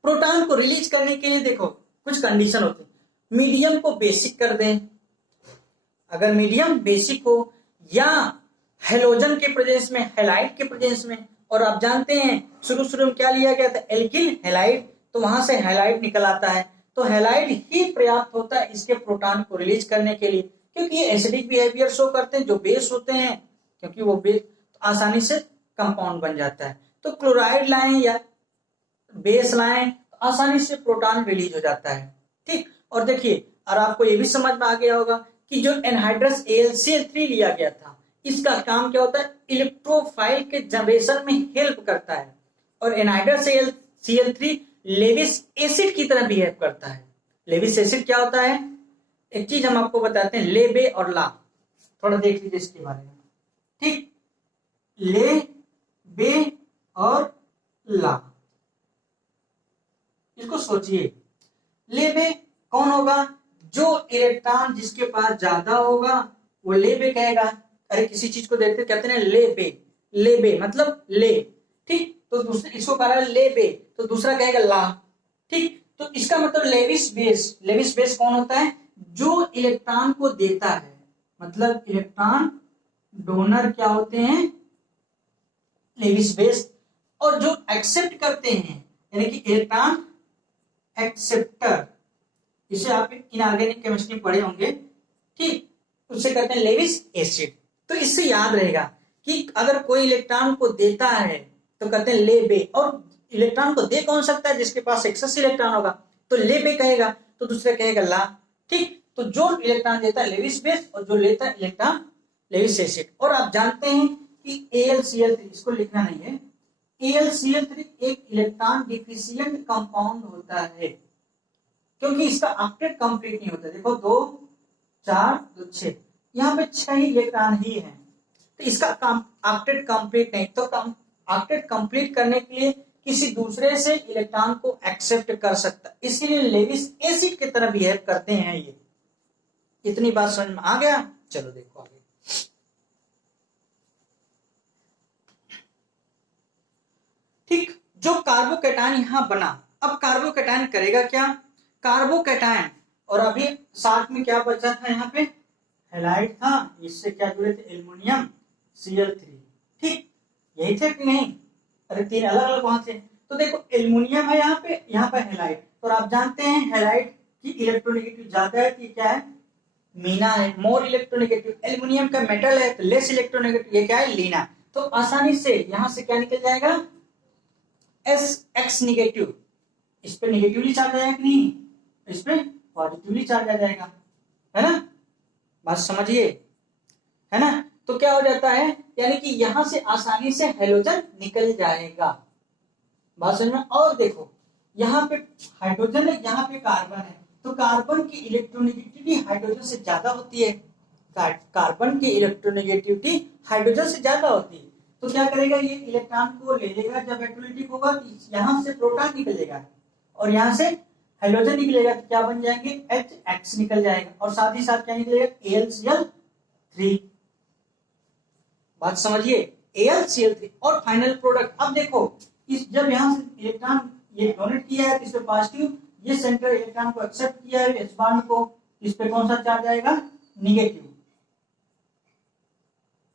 प्रोटॉन को रिलीज करने के लिए देखो कुछ कंडीशन होती है, मीडियम को बेसिक कर दें, अगर मीडियम बेसिक हो, या हेलोजन के प्रेजेंस में, हैलाइड के प्रेजेंस में, और आप जानते हैं शुरू शुरू में क्या लिया गया था, एल्किल हैलाइड, तो वहां से हैलाइड निकल आता है, तो हैलाइड ही पर्याप्त होता है इसके प्रोटॉन को रिलीज करने के लिए, क्योंकि ये एसिडिक बिहेवियर शो करते हैं, जो बेस होते हैं, क्योंकि वो बेस आसानी से कंपाउंड बन जाता है। तो क्लोराइड लाएं या बेस लाएं तो आसानी से प्रोटॉन रिलीज हो जाता है। ठीक, और देखिए, और आपको ये भी समझ में आ गया होगा कि जो एनहाइड्रस AlCl3 लिया गया था, इसका काम क्या होता है, इलेक्ट्रोफाइल के जनरेशन में हेल्प करता है, और एनहाइड्रस AlCl3 लेविस एसिड की तरह बिहेव करता है। लेविस एसिड क्या होता है, एक चीज हम आपको बताते हैं, ले बे और ला, थोड़ा देख लीजिए इसके बारे में। ठीक, ले बे और ला, इसको सोचिए, ले बे कौन होगा, जो इलेक्ट्रॉन जिसके पास ज्यादा होगा वो ले बे कहेगा। अरे किसी चीज को देखते कहते हैं ले बे मतलब ले। ठीक, तो दूसरे इसको कह रहा है ले बे, तो दूसरा कहेगा ला। ठीक, तो इसका मतलब लेविस बेस कौन होता है, जो इलेक्ट्रॉन को देता है, मतलब इलेक्ट्रॉन डोनर क्या होते हैं, लेविस बेस, और जो एक्सेप्ट करते हैं यानी कि इलेक्ट्रॉन एक्सेप्टर, इसे आप इनऑर्गेनिक केमिस्ट्री पढ़े होंगे। ठीक, उससे कहते हैं लेविस एसिड। तो इससे याद रहेगा कि अगर कोई इलेक्ट्रॉन को देता है तो कहते हैं ले बे, और इलेक्ट्रॉन को दे कौन सकता है, जिसके पास एक्सेस इलेक्ट्रॉन होगा, तो ले बे कहेगा, तो दूसरे कहेगा ला। ठीक, तो जो इलेक्ट्रॉन देता है लेविस बेस, और जो लेता है इलेक्ट्रॉन लेविस एसिड। और आप जानते हैं कि AlCl3, इसको लिखना नहीं है, AlCl3 एक इलेक्ट्रॉन डिफिशिएंट कंपाउंड होता है, क्योंकि इसका ऑक्टेट कंप्लीट नहीं होता। देखो 2 4 2 6, यहाँ पे 6 ही इलेक्ट्रॉन ही है, तो इसका ऑक्टेट कंप्लीट नहीं, तो ऑक्टेट कंप्लीट करने के लिए किसी दूसरे से इलेक्ट्रॉन को एक्सेप्ट कर सकता, इसीलिए लेविस एसिड की तरह बिहेव करते हैं ये। इतनी बात समझ में आ गया, चलो देखो आगे। ठीक, जो कार्बोकैटायन यहां बना, अब कार्बोकैटायन करेगा क्या, कार्बोकैटायन, और अभी साथ में क्या बचा था, यहाँ पे हैलाइड था, इससे क्या जुड़े थे, एल्युमिनियम Cl3। ठीक, यही थे कि नहीं, अरे 3 अलग अलग वहां से। तो देखो एल्युमिनियम है यहाँ पे हैलाइड, तो आप जानते हैं हैलाइड की इलेक्ट्रोनेगेटिव ज्यादा है, कि क्या है, मीना है, मोर इलेक्ट्रोनेगेटिव। एल्युमिनियम का मेटल है तो लेस इलेक्ट्रोनेगेटिव, ये क्या है, लीना। तो आसानी से यहां से क्या निकल जाएगा, SX निगेटिव, इस पे निगेटिवली चार्ज आएगा कि नहीं, इस पे पॉजिटिवली चार्ज आ जाएगा, है ना, बात समझिए, है ना। तो क्या हो जाता है, यानी कि यहां से आसानी से हेलोजन निकल जाएगा, बात समझ में। और देखो यहाँ पे हाइड्रोजन है, यहाँ पे कार्बन है, तो कार्बन की इलेक्ट्रोनेगेटिविटी हाइड्रोजन से ज्यादा होती है, कार्बन की इलेक्ट्रोनेगेटिविटी हाइड्रोजन से ज्यादा होती है। तो क्या करेगा, ये इलेक्ट्रॉन को ले लेगा, जब इलेक्ट्रोलिटिक होगा तो यहाँ से प्रोटॉन निकलेगा और यहाँ से हाइड्रोजन निकलेगा, तो क्या बन जाएंगे, HX निकल जाएगा, और साथ ही साथ क्या निकलेगा, AlCl3। बात समझिए, AlCl3 और फाइनल प्रोडक्ट। अब देखो इस जब यहाँ से इलेक्ट्रॉन ये डोनेट किया है, इस पे पॉजिटिव, ये सेंटर इलेक्ट्रॉन को एक्सेप्ट किया है H बॉन्ड को, इस पे कौन सा चार्ज आएगा, निगेटिव,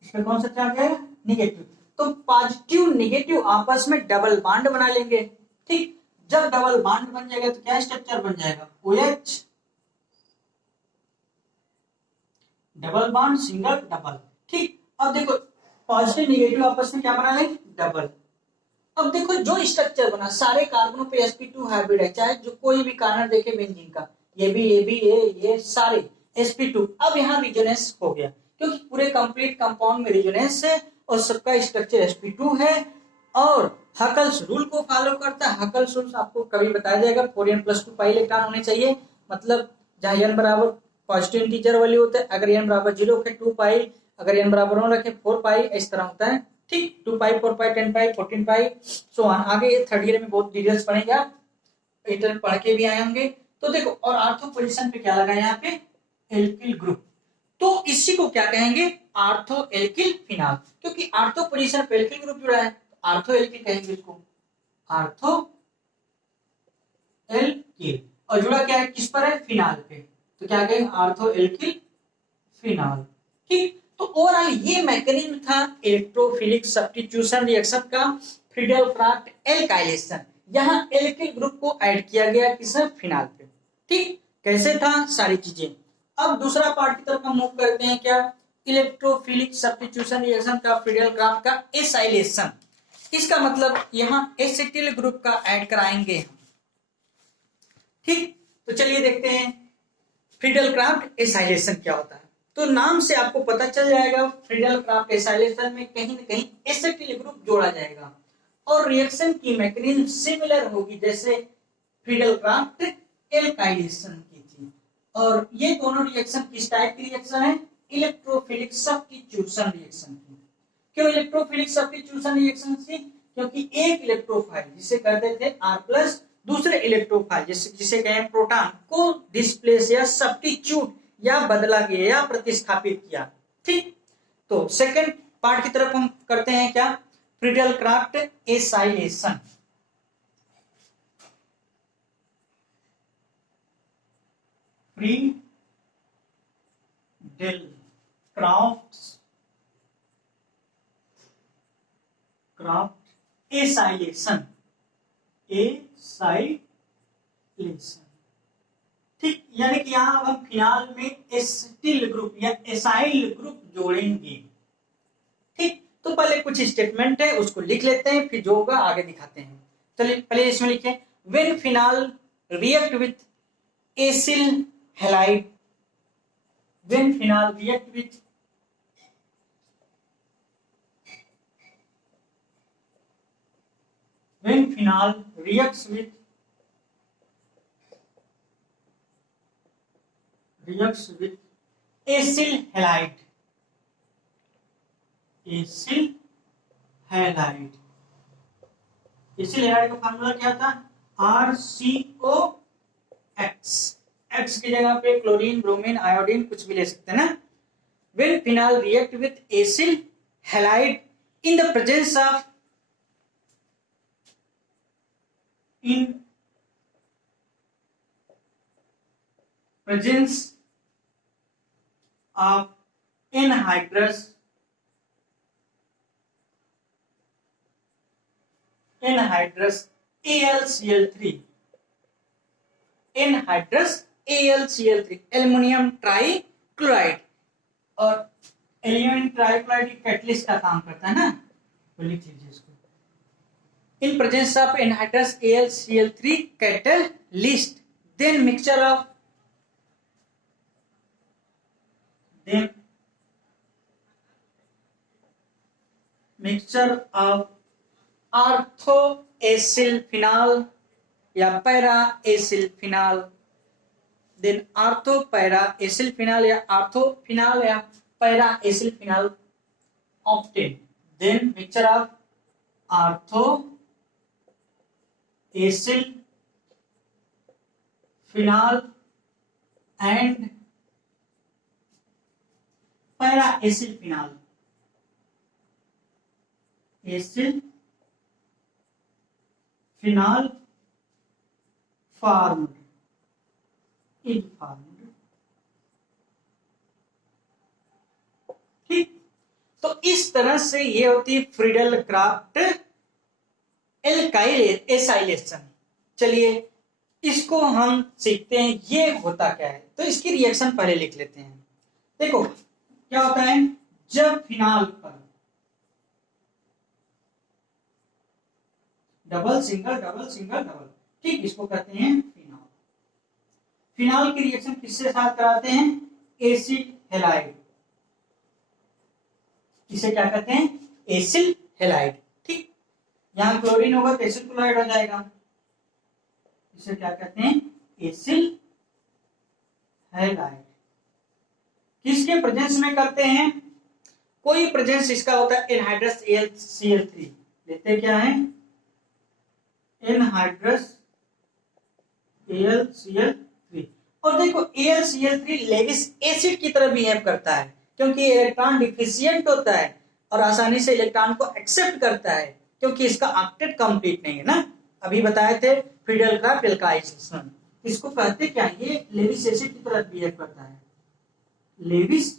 इस पे कौन सा चार्ज आएगा, निगेटिव। तो पॉजिटिव निगेटिव आपस में डबल बॉन्ड बना लेंगे। ठीक, जब डबल बॉन्ड बन जाएगा तो क्या स्ट्रक्चर बन जाएगा, OH, double bond single double. ठीक, अब देखो पॉजिटिव निगेटिव आपस में क्या बना लेंगे, डबल। अब देखो जो स्ट्रक्चर बना, सारे कार्बनों पे sp2 हाइब्रिड है, चाहे जो कोई भी कार्बन देखे बेंजीन का, ये भी ये सारे sp2। अब यहाँ रिजोनेंस हो गया, क्योंकि पूरे कंप्लीट कंपाउंड में रिजोनेंस है और सबका स्ट्रक्चर sp2 है, और हकल्स रूल को फॉलो करता है। हकल्स रूल आपको कभी बताया जाएगा, 4n+2 पाई इलेक्ट्रॉन होने चाहिए, मतलब जहां n बराबर पॉजिटिव इंटीजर वैल्यू होता है, अगर n बराबर 0 के 2 पाई अगर n बराबर 1 रखे 4 पाई इस तरह होता है, ठीक। 2 पाई 4 पाई 10 पाई 14 पाई सो ऑन। आगे ये थर्ड ईयर में बहुत डिटेल्स पढ़ेंगे आप, इंटर पढ़ के भी आए होंगे। तो देखो, और आर्थो पोजीशन पे क्या लगा यहाँ पे, एल्किल ग्रुप। तो इसी को क्या कहेंगे, आर्थो एल्किल फिनाल, क्योंकि आर्थो पोजीशन पे एल्किल ग्रुप जुड़ा है, आर्थो एल्किल कहेंगे इसको, आर्थो एल्किल। और जुड़ा क्या है, किस पर है, फिनाल पे, तो क्या कहेंगे, आर्थो एल्किल फिनाल, ठीक। तो ओवरऑल ये मैकेनिज्म था इलेक्ट्रोफिलिक सब्स्टिट्यूशन रिएक्शन का, फ्रीडल क्राफ्ट एल्काइलेशन। यहाँ एल्किल ग्रुप को ऐड किया गया किस, फिनाल पे, ठीक। कैसे था, सारी चीजें। अब दूसरा पार्ट की तरफ हम मूव करते हैं, क्या, इलेक्ट्रोफिलिक सब्स्टिट्यूशन रिएक्शन का, फ्रीडल क्राफ्ट का एसाइलेशन। इसका मतलब यहाँ एसिटिल ग्रुप का ऐड कराएंगे, ठीक। तो चलिए देखते हैं फ्रीडल क्राफ्ट एसाइलेशन क्या होता है। तो नाम से आपको पता चल जाएगा, फ्रीडल क्राफ्ट एसाइलेशन में कहीं न कहीं एसिटिल ग्रुप जोड़ा जाएगा और रिएक्शन की मैकेनिज्म सिमिलर होगी जैसे फ्रीडल क्राफ्ट एल्काइलेशन की थी। और ये दोनों रिएक्शन किस टाइप की रिएक्शन है, इलेक्ट्रोफिलिक सब्स्टिट्यूशन रिएक्शन की। क्यों इलेक्ट्रोफिलिक सब्स्टिट्यूशन रिएक्शन थी, क्योंकि एक इलेक्ट्रोफाइल जिसे कहते थे R+, दूसरे इलेक्ट्रोफाइल जिसे कहें प्रोटॉन को डिस्प्लेस या सब्स्टिट्यूट या बदला गया या प्रतिस्थापित किया, ठीक। तो सेकंड पार्ट की तरफ हम करते हैं, क्या, Friedel Craft acylation. Friedel Craft acylation, ठीक। यानी कि यहां हम फिनाल में एसिटिल ग्रुप या एसाइल ग्रुप जोड़ेंगे, ठीक। तो पहले कुछ स्टेटमेंट है उसको लिख लेते हैं, फिर जो होगा आगे दिखाते हैं। चलिए पहले इसमें लिखें, when phenol react with acyl halide, when phenol react with when phenol reacts with acyl halide, acyl halide का फार्मूला क्या था, RCOX, X की जगह पे क्लोरीन ब्रोमीन आयोडीन कुछ भी ले सकते हैं ना। when phenol react with acyl halide in the presence of anhydrous AlCl3, anhydrous AlCl3 aluminium trichloride, और एल्युमिनियम ट्राइक्लोराइड कैटलिस्ट का काम करता है ना, तो लिख लीजिए इसको, in presence of anhydrous AlCl3 catalyst, then mixture of ortho acyl phenol या para acyl phenol, then ortho para acyl phenol या ऑर्थो फिनाल या para acyl phenol obtain, then mixture of ortho acyl phenol and para acyl phenol, acyl phenol formed is formed, ठीक। तो इस तरह से ये होती है फ्रीडल क्राफ्ट एल्काइल एसाइलेशन। चलिए इसको हम सीखते हैं ये होता क्या है। तो इसकी रिएक्शन पहले लिख लेते हैं। देखो क्या होता है, जब फिनाल पर double single double single double, ठीक, इसको कहते हैं फिनाल। फिनाल की रिएक्शन किससे साथ कराते हैं, एसिड हैलाइड, इसे क्या कहते हैं, एसिल हैलाइड, ठीक। यहां क्लोरीन होगा तो एसिल क्लोराइड हो जाएगा, इसे क्या कहते हैं, एसिल हैलाइड। किसके प्रेजेंस में करते हैं, कोई प्रेजेंस इसका होता है एनहाइड्रस AlCl3, लेते क्या है एनहाइड्रस AlCl3। और देखो AlCl3 लेविस एसिड की तरह बिहेव करता है, क्योंकि इलेक्ट्रॉन डिफिशिएंट होता है और आसानी से इलेक्ट्रॉन को एक्सेप्ट करता है, क्योंकि इसका ऑक्टेट कंप्लीट नहीं है ना। अभी बताए थे फ्रीडल क्राफ्ट एल्काइलेशन, इसको कहते क्या, ये लेविस एसिड की तरह बिहेव करता है, लेविस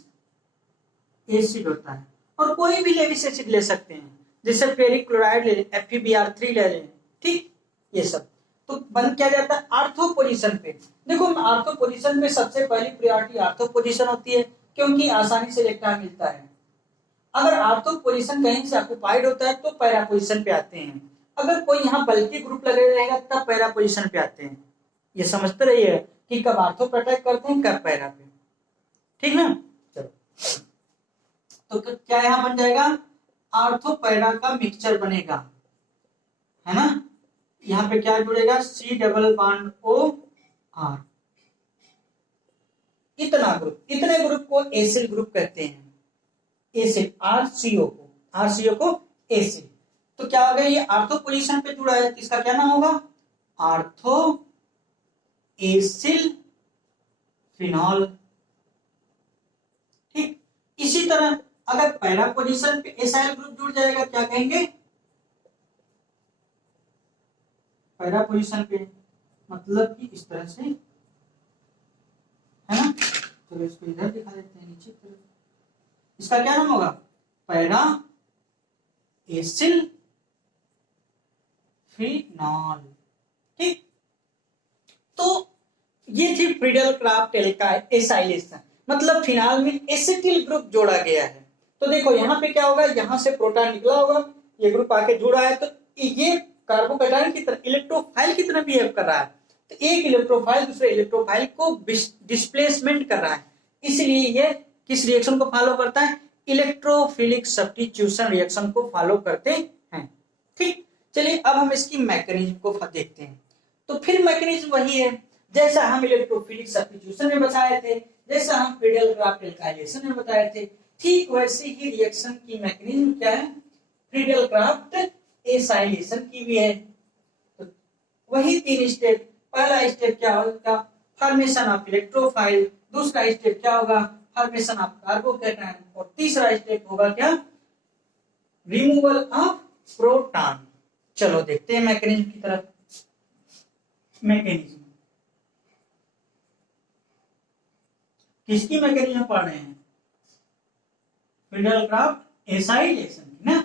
एसिड होता है। और कोई भी लेविस एसिड ले सकते हैं, जैसे फेरिक क्लोराइड ले लें, FeBr3 ले लें, ठीक, ये सब। तो बंद किया जाता है आर्थो पोजीशन पे। देखो आर्थो पोजीशन पे सबसे पहली प्रायोरिटी आर्थो पोजीशन होती है, क्योंकि आसानी से इलेक्ट्रॉन मिलता है। अगर आर्थो पोजीशन कहीं से ऑक्युपाइड होता है तो पैरा पोजीशन पे आते हैं, अगर कोई यहाँ बल्कि ग्रुप लगे रहेगा तब पैरा पोजीशन पे आते हैं। ये समझते रहिए कि कब आर्थो पे अटैक करते हैं, कब पैरा पे, ठीक ना। चलो, तो क्या यहाँ बन जाएगा, आर्थो पैरा का मिक्सचर बनेगा, है ना। यहाँ पे क्या जुड़ेगा, C++O_R, इतना ग्रुप, इतने ग्रुप को एसिल ग्रुप कहते हैं, एसिड RCO को एसिड। तो क्या हो गया, ये आर्थो पोजीशन पे जुड़ा है, इसका क्या नाम होगा, आर्थो एसिल फिनॉल, ठीक। इसी तरह अगर पैरा पोजीशन पे एसाइल ग्रुप जुड़ जाएगा, क्या कहेंगे, पैरा पोजीशन पे, मतलब कि इस तरह से, है ना। तो इसको इधर दिखा देते हैं नीचे तरफ, इसका क्या नाम होगा, पैरा एसिल फिनॉल, ठीक। तो ये थी फ्रीडल क्राफ्ट एसाइलेशन, मतलब फिनाल में एसिटिल ग्रुप जोड़ा गया है। तो देखो यहाँ पे क्या होगा, यहाँ से प्रोटॉन निकला होगा, ये ग्रुप आके जुड़ा है, तो ये कार्बोकैटायन की तरह इलेक्ट्रोफाइल की तरह बिहेव कर रहा है। तो एक इलेक्ट्रोफाइल दूसरे इलेक्ट्रोफाइल को डिस्प्लेसमेंट कर रहा है, इसलिए ये किस रिएक्शन को फॉलो करता है, इलेक्ट्रोफिलिक सब्स्टिट्यूशन रिएक्शन को फॉलो करते हैं, ठीक। चलिए अब हम इसकी मैकेनिज्म को देखते हैं। तो फिर मैकेनिज्म वही है जैसा हम इलेक्ट्रोफिलिक सब्स्टिट्यूशन में बताए थे, जैसा हम फ्रीडल क्राफ्ट एल्काइलेशन में बताए थे, ठीक वैसे ही रिएक्शन की मैकेनिज्म क्या है, फ्रीडल क्राफ्ट एसाइलेशन की भी है। तो वही 3 स्टेप, पहला स्टेप क्या होगा, फॉर्मेशन ऑफ इलेक्ट्रोफाइल, दूसरा स्टेप क्या होगा, फॉर्मेशन ऑफ कार्बोकैटायन, और तीसरा स्टेप होगा क्या, रिमूवल ऑफ प्रोटॉन। चलो देखते हैं मैकेनिज्म की तरफ। मैकेनिज्म किसकी मैकेनिज्म पढ़ रहे हैं, फ्रीडल क्राफ्ट एसाइलेशन की ना।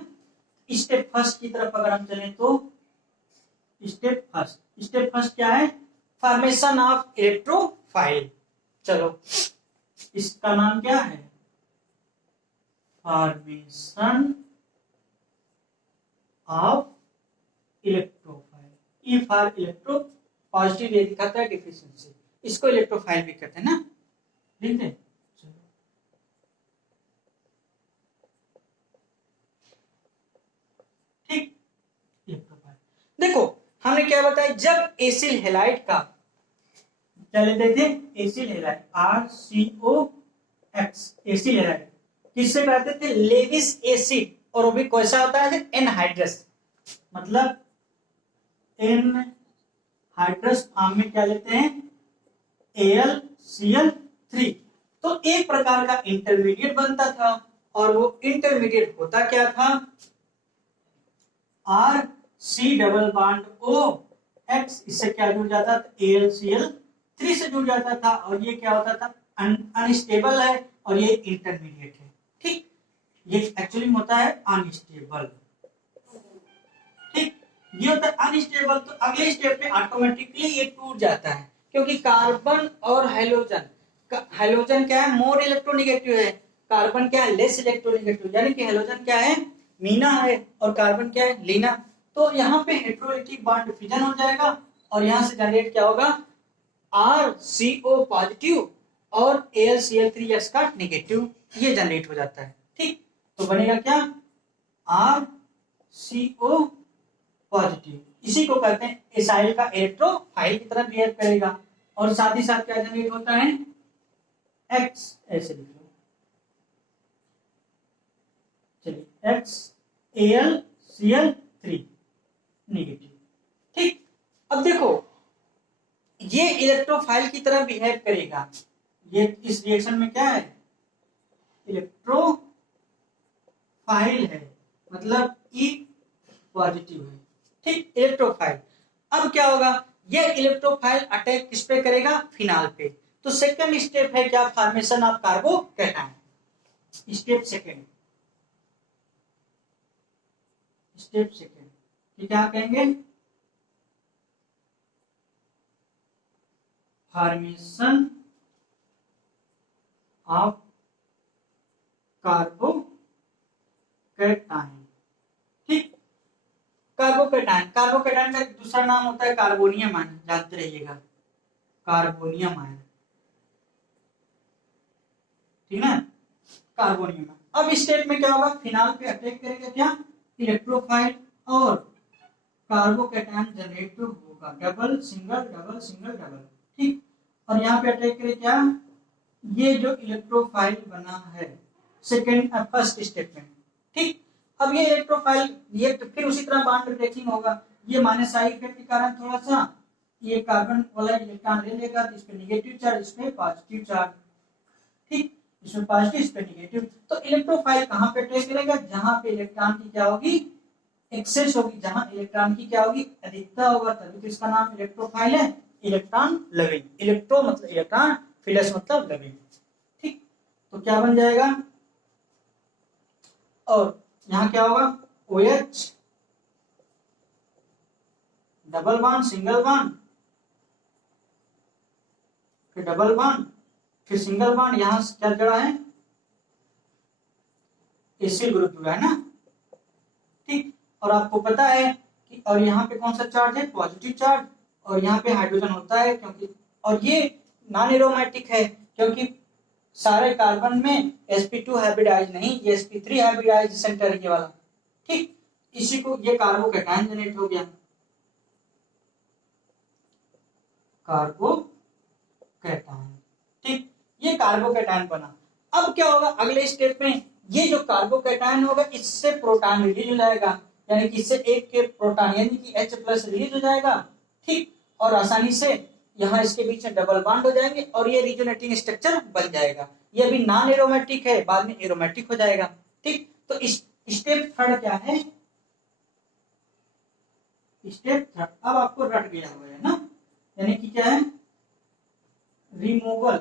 स्टेप फर्स्ट की तरफ अगर हम चलें तो स्टेप फर्स्ट क्या है, फॉर्मेशन ऑफ इलेक्ट्रोफाइल। चलो इसका नाम क्या है, formation of electrophile. E for electro positive ये दिखाता है डिफिशिएंसी, इसको इलेक्ट्रोफाइल भी कहते हैं ना, ठीक है। ठीक, इलेक्ट्रोफाइल। देखो हमने क्या बताया, जब एसिल हैलाइड का क्या लेते थे, acyl halide RCOX, acyl halide किससे कहते थे, लेविस एसिड, और वो भी कैसा होता है, एनहाइड्रस, मतलब एनहाइड्रस फॉर्म में क्या लेते हैं, AlCl3। तो एक प्रकार का इंटरमीडिएट बनता था, और वो इंटरमीडिएट होता क्या था, RC++OX, इससे क्या जुड़ जाता था, AlCl3 से जुड़ जाता था, और ये क्या होता था, अनस्टेबल है, और ये इंटरमीडिएट है, ठीक। ये एक्चुअली होता है अनस्टेबल, ठीक, ये होता है अनस्टेबल। तो अगले स्टेप में ऑटोमेटिकली ये टूट जाता है, क्योंकि कार्बन और हाइड्रोजन, हाइड्रोजन क्या है, मोर इलेक्ट्रोनेगेटिव है, कार्बन क्या है, लेस इलेक्ट्रोनेगेटिव, यानी कि हाइड्रोजन क्या है, मीना है, और कार्बन क्या है, लीना। तो यहाँ पे हेटेरोइलेक्ट्रिक बॉन्ड फिजन हो जाएगा, और यहाँ से जनरेट क्या होगा, RCO पॉजिटिव और AlCl3X का नेगेटिव, ये जनरेट हो जाता है, ठीक। तो बनेगा क्या, RCO पॉजिटिव, इसी को कहते हैं एसाइल का इलेक्ट्रोफाइल की तरह बिहेव करेगा, और साथ ही साथ क्या जनरेट होता है, X, ऐसे लिख लो, चलिए HAlCl3 नेगेटिव। ठीक, अब देखो ये इलेक्ट्रोफाइल की तरह बिहेव करेगा। ये इस रिएक्शन में क्या है, इलेक्ट्रोफाइल है, मतलब E पॉजिटिव है। ठीक, इलेक्ट्रोफाइल। अब क्या होगा, ये इलेक्ट्रोफाइल अटैक किस पे करेगा, फिनाल पे। तो सेकंड स्टेप है क्या, formation of carbocation. Step second कि क्या कहेंगे, फॉर्मेशन ऑफ कार्बोकैटायन। ठीक, कार्बोकैटायन का एक दूसरा नाम होता है कार्बोनियम आयन, जानते रहिएगा, कार्बोनियम आयन। ठीक है, कार्बोनियम आयन। अब इस स्टेप में क्या होगा, फिनाल पे अटैक करेगा क्या, इलेक्ट्रोफाइल, और कार्बोकैटायन जनरेट होगा, double single double single double. ठीक, और यहाँ पे अटैक करे क्या, ये जो इलेक्ट्रोफाइल बना है सेकेंड फर्स्ट स्टेप में। ठीक, अब ये इलेक्ट्रोफाइल ये फिर उसी तरह बॉन्ड ब्रेकिंग होगा। ये माइनस आई इफेक्ट के कारण थोड़ा सा ये कार्बन वाला इलेक्ट्रॉन ले लेगा, तो इस पे नेगेटिव चार्ज, इस पे पॉजिटिव चार्ज। ठीक, इसमें पॉजिटिव, इस पे नेगेटिव। तो इलेक्ट्रोफाइल कहाँ पे अटैक करेगा, जहां पे इलेक्ट्रॉन की क्या होगी, एक्सेस होगी, जहां इलेक्ट्रॉन की क्या होगी, अधिकता होगा, तभी तो इसका नाम इलेक्ट्रोफाइल है, इलेक्ट्रॉन लविंग। इलेक्ट्रो मतलब इलेक्ट्रॉन, फिलस मतलब लविंग। ठीक, तो क्या बन जाएगा, और यहाँ क्या होगा, OH double bond single bond, फिर डबल बॉन्ड, फिर सिंगल बॉन्ड, यहां से क्या जुड़ा है, एसिल ग्रुप जुड़ा है ना। ठीक, और आपको पता है कि और यहाँ पे कौन सा चार्ज है, पॉजिटिव चार्ज, और यहाँ पे हाइड्रोजन होता है, क्योंकि और ये नॉन एरोमेटिक है, क्योंकि सारे कार्बन में sp2 हाइब्रिडाइज नहीं, ये sp3 हाइब्रिडाइज सेंटर ये वाला। ठीक, इसी को ये कार्बोकैटायन जनरेट हो गया, कार्बोकैटायन। ठीक, ये कार्बोकैटायन बना। अब क्या होगा अगले स्टेप में, ये जो कार्बोकैटायन होगा इससे प्रोटॉन रिलीज हो जाएगा, यानी कि इससे एक के प्रोटॉन यानी कि H+ रिलीज हो जाएगा। ठीक, और आसानी से यहाँ इसके बीच में डबल बॉन्ड हो जाएंगे और ये रिजोनेटिंग स्ट्रक्चर बन जाएगा। ये अभी नॉन एरोमेटिक है, बाद में एरोमेटिक हो जाएगा। ठीक, तो स्टेप थर्ड क्या है, स्टेप थर्ड अब आपको रट गया हुआ है ना, यानी कि क्या है, removal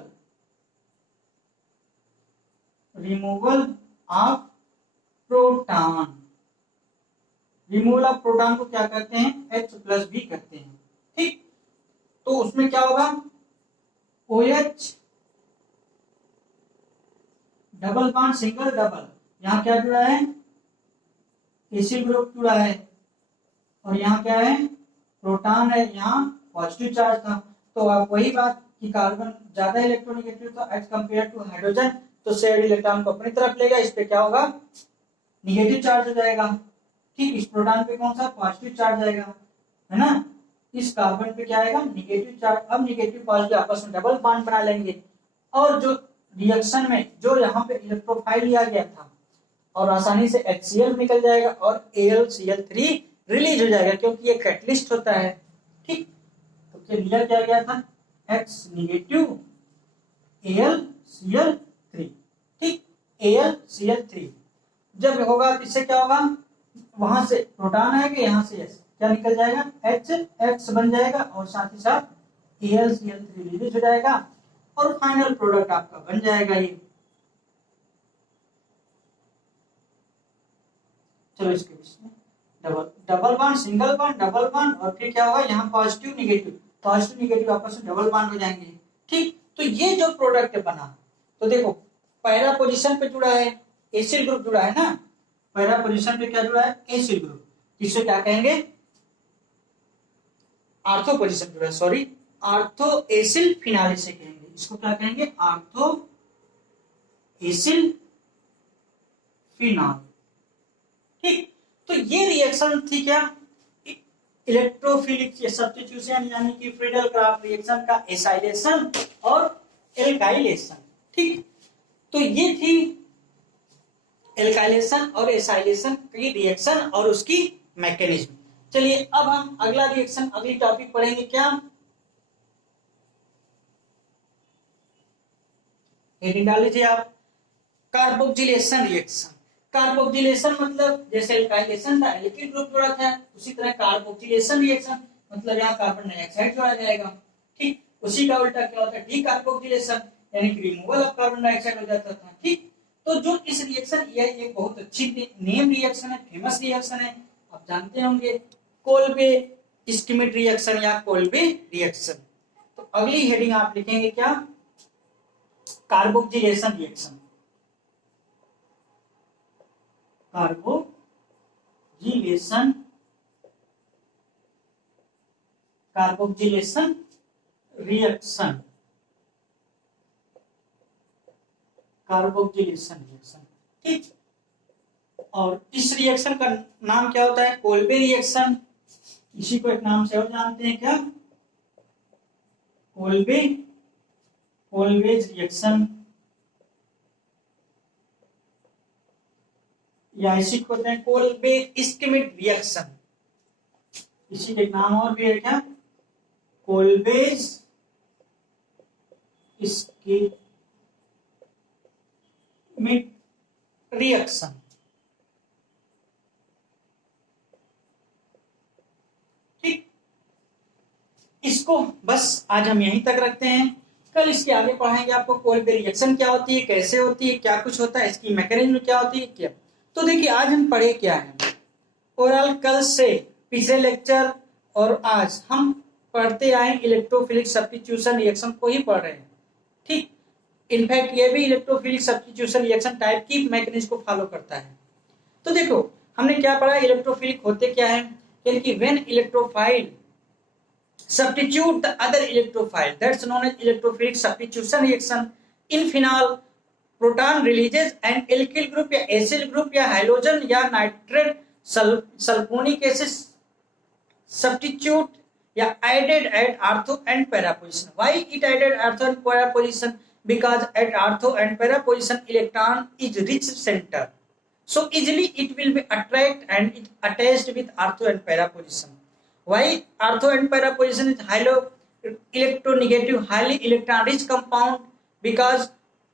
of proton. Removal of proton को क्या कहते हैं, H+ भी कहते हैं। ठीक, तो उसमें क्या होगा, OH double bond single double, यहाँ क्या जुड़ा है, एसिल ग्रुप जुड़ा है, और यहाँ क्या है, प्रोटॉन है, यहाँ पॉजिटिव चार्ज था। तो आप वही बात कि कार्बन ज्यादा इलेक्ट्रोनेगेटिव था एज कंपेयर टू हाइड्रोजन, तो शेयर्ड इलेक्ट्रॉन को अपनी तरफ लेगा, इस पे क्या होगा, निगेटिव चार्ज हो जाएगा। ठीक, इस प्रोटॉन पे कौन सा, पॉजिटिव चार्ज आएगा, है ना। इस कार्बन पे क्या आएगा, निगेटिव चार्ज। अब निगेटिव पॉजिटिव आपस में डबल बॉन्ड बना लेंगे, और जो रिएक्शन में जो यहाँ पे इलेक्ट्रोफाइल लिया गया था, और आसानी से HCl निकल जाएगा और AlCl3 रिलीज हो जाएगा, क्योंकि ये कैटलिस्ट होता है। ठीक, तो लिया क्या गया था, H नेगेटिव AlCl3। ठीक, AlCl3 जब होगा तो इससे क्या होगा, वहां से प्रोटॉन आएगा, यहाँ से क्या निकल जाएगा, H बन जाएगा, और साथ ही साथ AlCl3 रिलीज हो जाएगा, और फाइनल प्रोडक्ट आपका बन जाएगा ये। चलो इसके बीच में double bond single bond double bond, और फिर क्या होगा, यहाँ पॉजिटिव निगेटिव आपस में डबल बॉन्ड हो जाएंगे। ठीक, तो ये जो प्रोडक्ट बना, तो देखो पहला पोजीशन पे जुड़ा है, एसिल ग्रुप जुड़ा है ना, पहला पोजीशन पे क्या जुड़ा है, एसिल ग्रुप, जिसे क्या कहेंगे, आर्थो पोजीशन जुड़ा है, सॉरी, आर्थो एसिल फिनाले से कहेंगे, इसको क्या कहेंगे, आर्थो एसिल फिनाल। ठीक, तो ये रिएक्शन थी क्या, इलेक्ट्रोफिलिक सब्स्टिट्यूशन, यानी कि फ्रीडल क्राफ्ट रिएक्शन का एसाइलेशन और एल्काइलेशन। ठीक, तो ये थी एल्काइलेशन और एसाइलेशन की रिएक्शन और उसकी मैकेनिज्म। चलिए अब हम अगला रिएक्शन, अगली टॉपिक पढ़ेंगे। क्या हेडिंग डाल लीजिए आप, कार्बोक्सिलेशन रिएक्शन। कार्बोक्सिलेशन मतलब जैसे एल्काइलेशन था, एल्किल ग्रुप जोड़ा था, उसी तरह कार्बोक्सिलेशन रिएक्शन मतलब यहाँ कार्बन डाइऑक्साइड जोड़ा जाएगा। ठीक, उसी का उल्टा क्या होता है, डी कार्बोक्सिलेशन, यानी कि रिमूवल ऑफ कार्बन डाइऑक्साइड हो जाता था। ठीक, तो जो इस रिएक्शन, यह एक बहुत अच्छी नेम रिएक्शन है, फेमस रिएक्शन है, आप जानते होंगे, कोल्बे स्किमिट रिएक्शन या कोल्बे रिएक्शन। तो अगली हेडिंग आप लिखेंगे क्या, carboxylation reaction. Carboxylation, carboxylation reaction, carboxylation reaction. ठीक, और इस रिएक्शन का नाम क्या होता है, कोल्बे रिएक्शन। इसी को एक नाम से और जानते हैं क्या, कोल्बे, कोल्बेज रिएक्शन, या इसी को कहते हैं कोल्बे स्किमिट रिएक्शन। इसी के नाम और भी है क्या, कोल्बेज स्किमिट रिएक्शन। ठीक, इसको बस आज हम यहीं तक रखते हैं। कल इसके आगे पढ़ाएंगे आपको कोल्बे रिएक्शन क्या होती है, कैसे होती है, क्या कुछ होता है, इसकी मैकेनिज्म क्या होती है क्या। तो देखिए आज हम पढ़े क्या है, ओवरऑल कल से पिछले लेक्चर और आज हम पढ़ते आए इलेक्ट्रोफिलिक सब्स्टिट्यूशन रिएक्शन को ही पढ़ रहे हैं। ठीक, इनफैक्ट ये भी इलेक्ट्रोफिलिक सब्स्टिट्यूशन रिएक्शन टाइप की मैकेनिज्म को फॉलो करता है। तो देखो हमने क्या पढ़ा, इलेक्ट्रोफिलिक होते क्या है, यानी कि when electrophile substitute the other electrophile, that's known as electrophilic substitution reaction. In phenol proton releases and alkyl group या acyl group या halogen या nitrate sulfonic acid substitute या added at ortho and para position. Why it added ortho and para position? Because at ortho and para position electron is rich center, so easily it will be attract and it attached with ortho and para position. Why ortho and para position is highly electronegative, highly electron rich compound? Because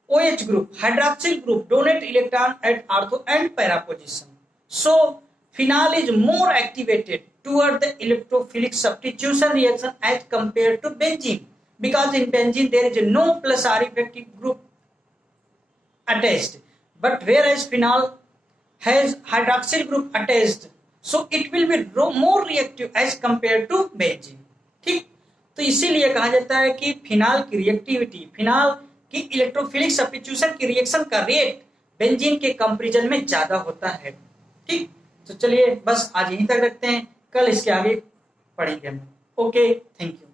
OH group, hydroxyl group donate electron at ortho and para position. So phenol is more activated toward the electrophilic substitution reaction as compared to benzene, because in benzene there is no plus R effective group attached, but whereas phenol has hydroxyl group attached, so it will be more reactive as compared to benzene. ठीक, तो इसीलिए कहा जाता है कि phenol की reactivity, phenol की electrophilic substitution की रिएक्शन का रेट बेंजीन के कंपैरिजन में ज्यादा होता है। ठीक, तो चलिए बस आज यहीं तक रखते हैं, कल इसके आगे पढ़ेंगे हम। Okay, thank you.